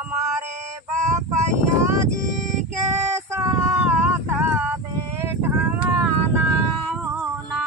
हमारे बापैया जी के साथ बेटवाना होना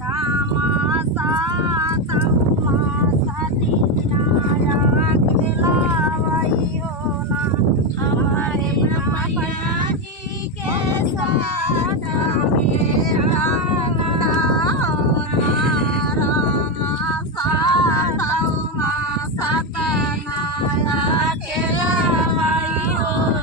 रामा साथ उमा सती नाया खिलावई होना हमारे बापैया जी के साथ बेटवाना होना रामा साथ उमा सती नाया खिलावई होना।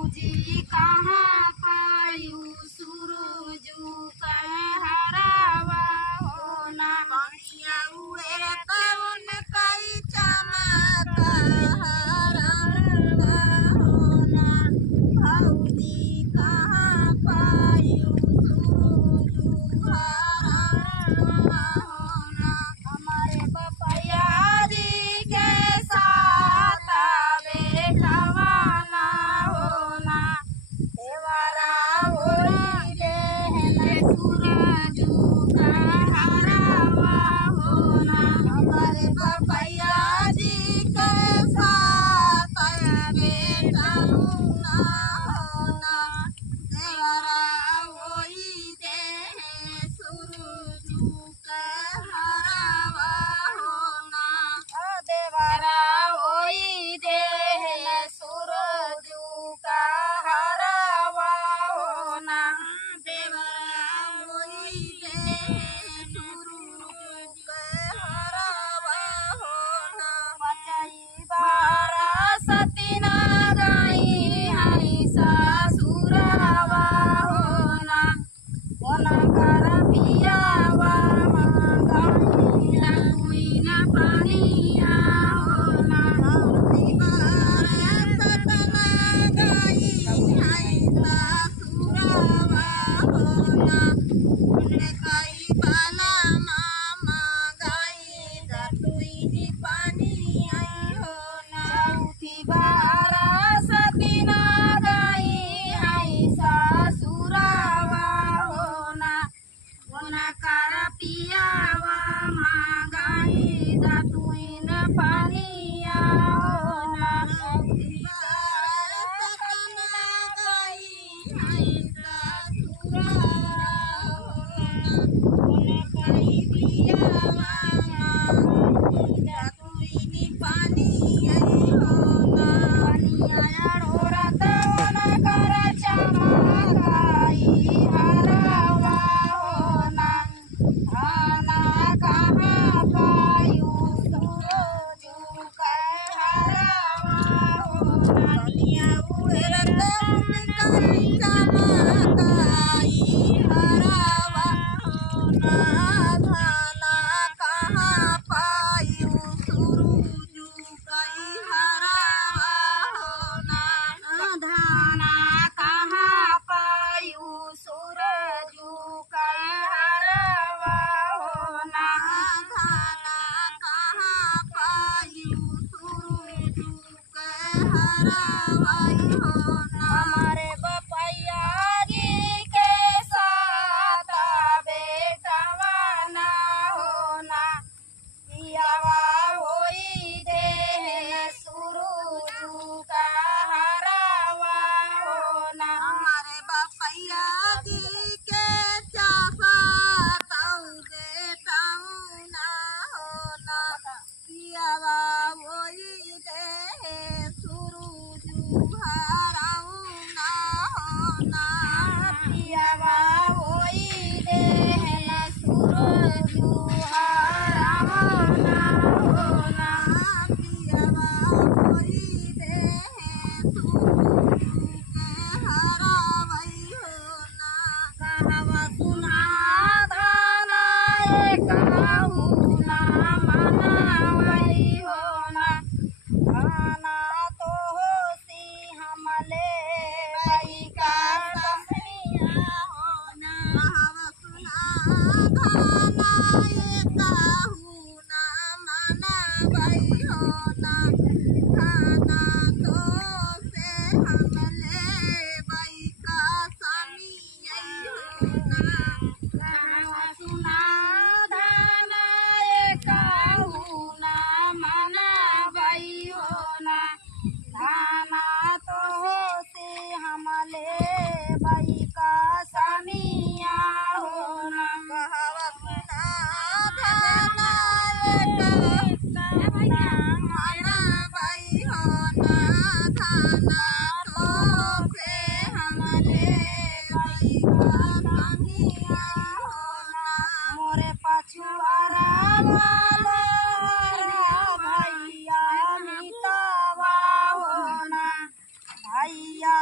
भौजी कहाँ पायू सूरज का हरावा होना कनिया उड़े कौन कई चमक हरावा होना भौजी कहाँ पायू सूरज हरावा होना हमारे बपैया जी के साथ बेटवाना होना देवरा होली देहले सूरज का हरावा होना हमारे बपैया जी के साथ बेटौना होना देवरा होई दे सूरज का हरावा होना देवरा होई देहले सूरज का हरावा होना देवरा होई दे सूरज का हरावा होना पचई बारा सतीना गई हई ससुरावा होना होना कर पियावा मंगाई लुई न पानिया होना चौथी बारा सतीना गई हई ससुरावा होना होना कर पियावा मंगाई दतुइन पानिया होना पानिया ढोरत होना कर चमकाई हरावा होना खाना कहाँ पायू सूरज का हरावा होना धाना कहाँ पायू सूरज का हरावा होना हमारे बपैया जी के साथ बेटवाना होना पियावा होई दे सूरज का हरावा होना हमारे बपैया जी के चाहत बेटौना होना पियावा होई दे सूरज हराउना होना पियावा होई दे सूरज हरावा होना पियावा होई दे सूरज हरावई होना कहवा सुना धाना कहू ना मनावई होना खाना तो होसी हमले बई का ससनिया होना कहवा सुना धाना कहू ना मनावई होना धाना तो होसी हमले बई का सनिया होना मोरे पछुआरा भैया मितवा होना भैया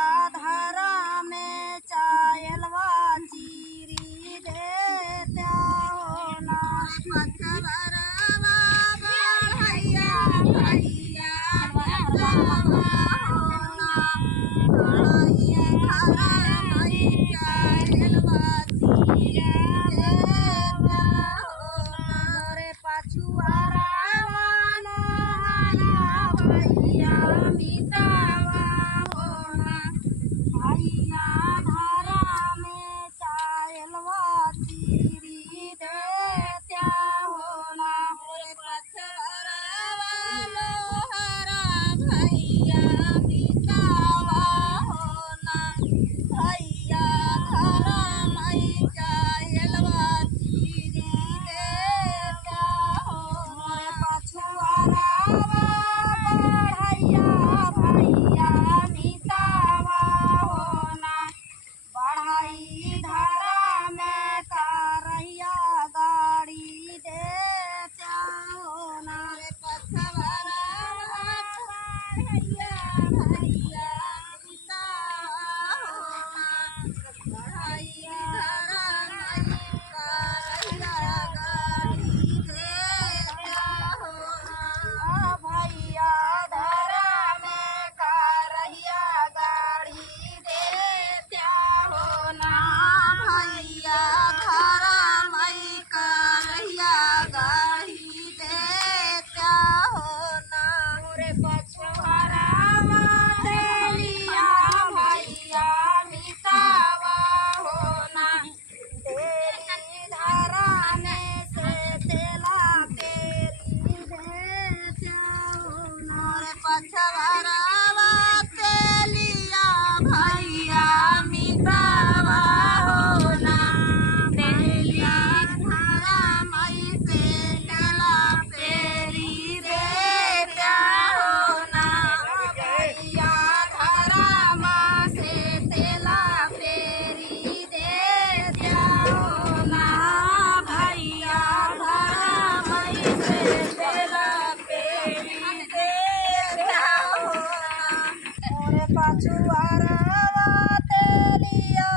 पछुआरवा तेलिया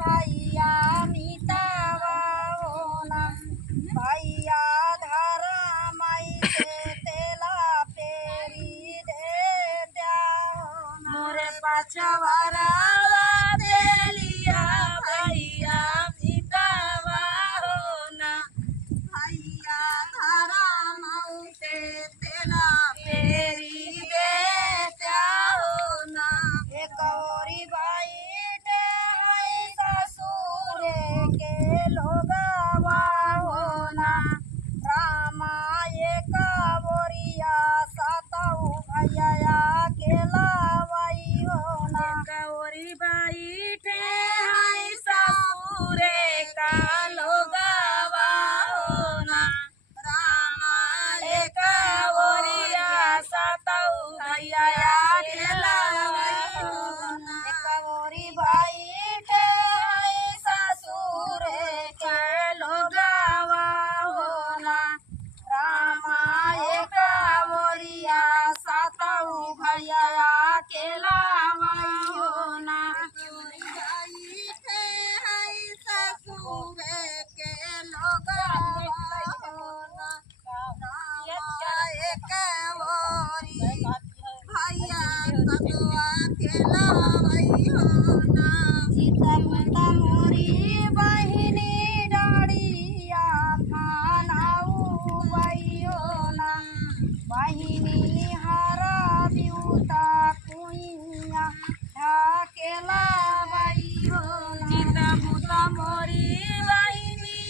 भैया मितावा होना भैया धरा मई से तेला पेरी दे द्या मोरे पछुआरवा तेलिया भैया मितावा होना भैया धरा मऊ से तेला पेरी दे द्या होना एक औरी बैठे हैं ससुरे के लोगवा होना रामा एक बोरिया सातऊ भैया केला वही होना गौरी बैठे हैं ससुरे का लोगवा होना रामा एक बोरिया सातऊ भैया केला वही होना एक बोरी बैठे हैं ससुरे के लोगवा होना रामा एक बोरिया सातऊ भैया केला वही होना बैठे हैं ससुरे के लोगवा होना रामा एक बोरी भैया सतुआ केला वही होना सीता माता मोरी बहिनी डाड़िया खानाऊ वही होना बहिनी हरा बिउता कुइया ढाकेला वही होना सीता माता मोरी बहिनी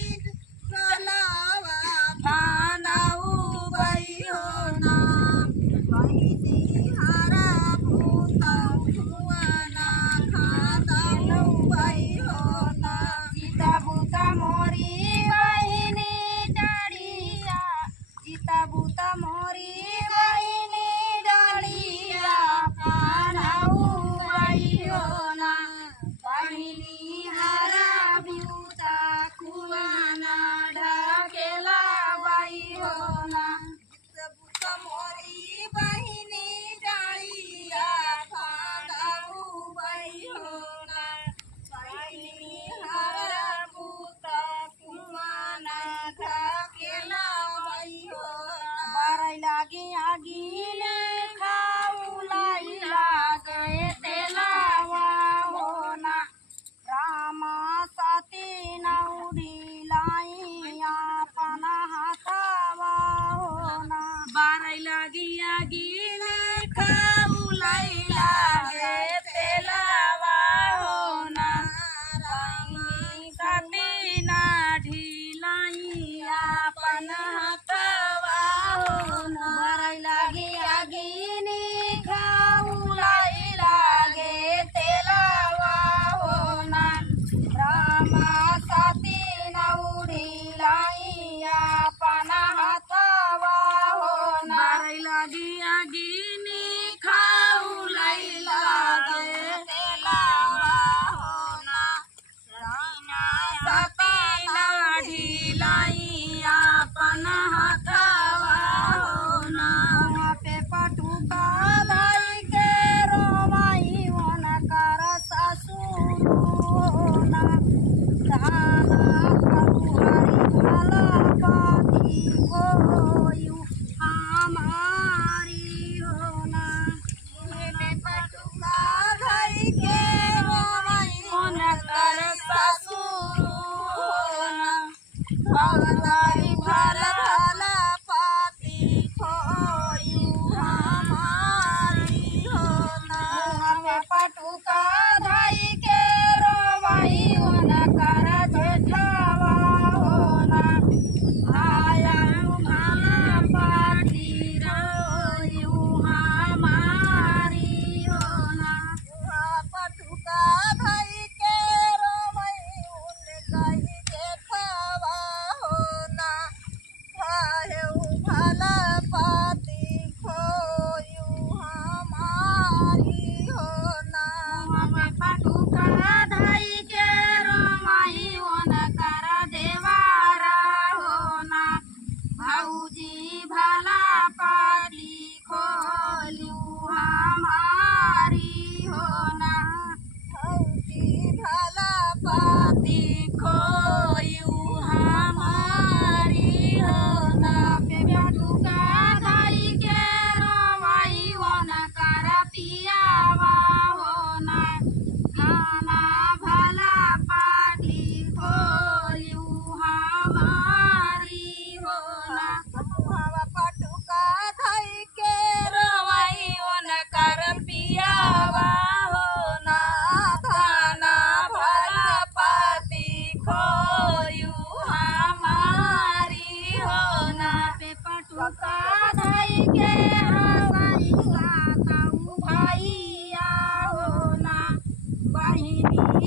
कलावा खानाऊ वही होना बहिनी हरा भूता धुआना खाता वही होना सीता बूता मोरी बहिनी डाड़िया सीता बूता मोरी बहिनी डाड़िया खानाऊ वही होना बहिनी हरा बूता कुआना ढकेला वही होना मोरी बहिनी डालिया खादाऊ वही होना बहिनी हरा बूता कुमाना ढकेला वही होना बारई लागी आगीने खाऊ लाई लागे तेलावा होना रामा सती नौडी लाइया पना हाथावा होना बारई लागी आगीने खाऊ लाई लागे तेलावा होना रामी सती ना ढीलाइया पना हाथावा होना बारई लागी आगीने खाऊ लाई लागे तेलावा होना रामा सती नौडी लाइया पना हाथावा होना बारई लागी आगीने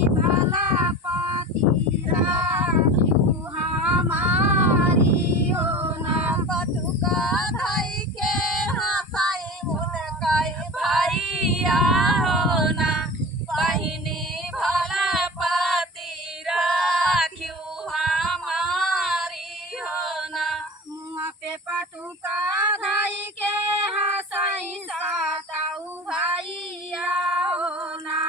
भला पाती राखियो हमारी हो ना। पटुका धई के हंसाई मुनकाई भैया हो ना। बहिनी भला पाती राखियो हमारी हो ना। मुँह पे पटुका धई के हंसाई साताऊ भैया हो ना।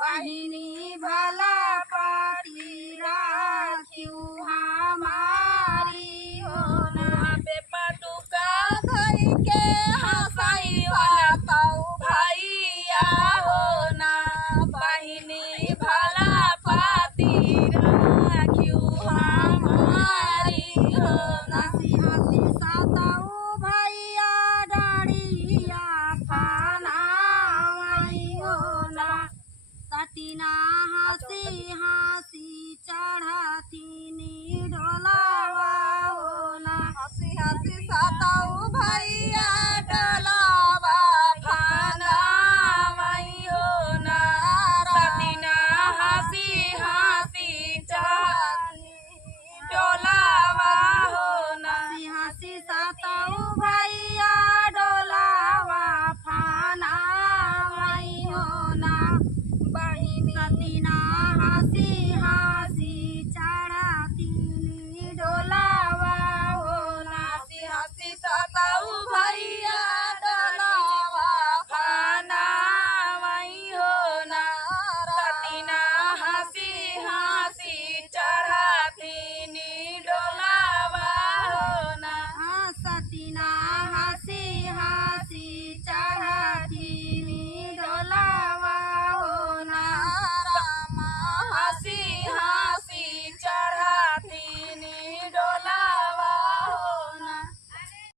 बहिनी भला पाती राखियो हमारी हो ना। पे पटुका धई के हंसाई वाताऊ भैया हो ना। बहिनी भला पाती राखियो हमारी हो ना। हंसी हंसी साताऊ भैया डाढ़िया फनाई हो ना। सतीना हंसी हंसी चढ़ती डोलावा हो ना। हंसी हंसी साताऊ भैया डोलावा फनाई हो ना। सतीना हंसी हंसी चढ़ती डोलावा हो ना। हंसी हंसी साताऊ भैया डोलावा फनाई हो ना। बहिनी सतीना हंसी हंसी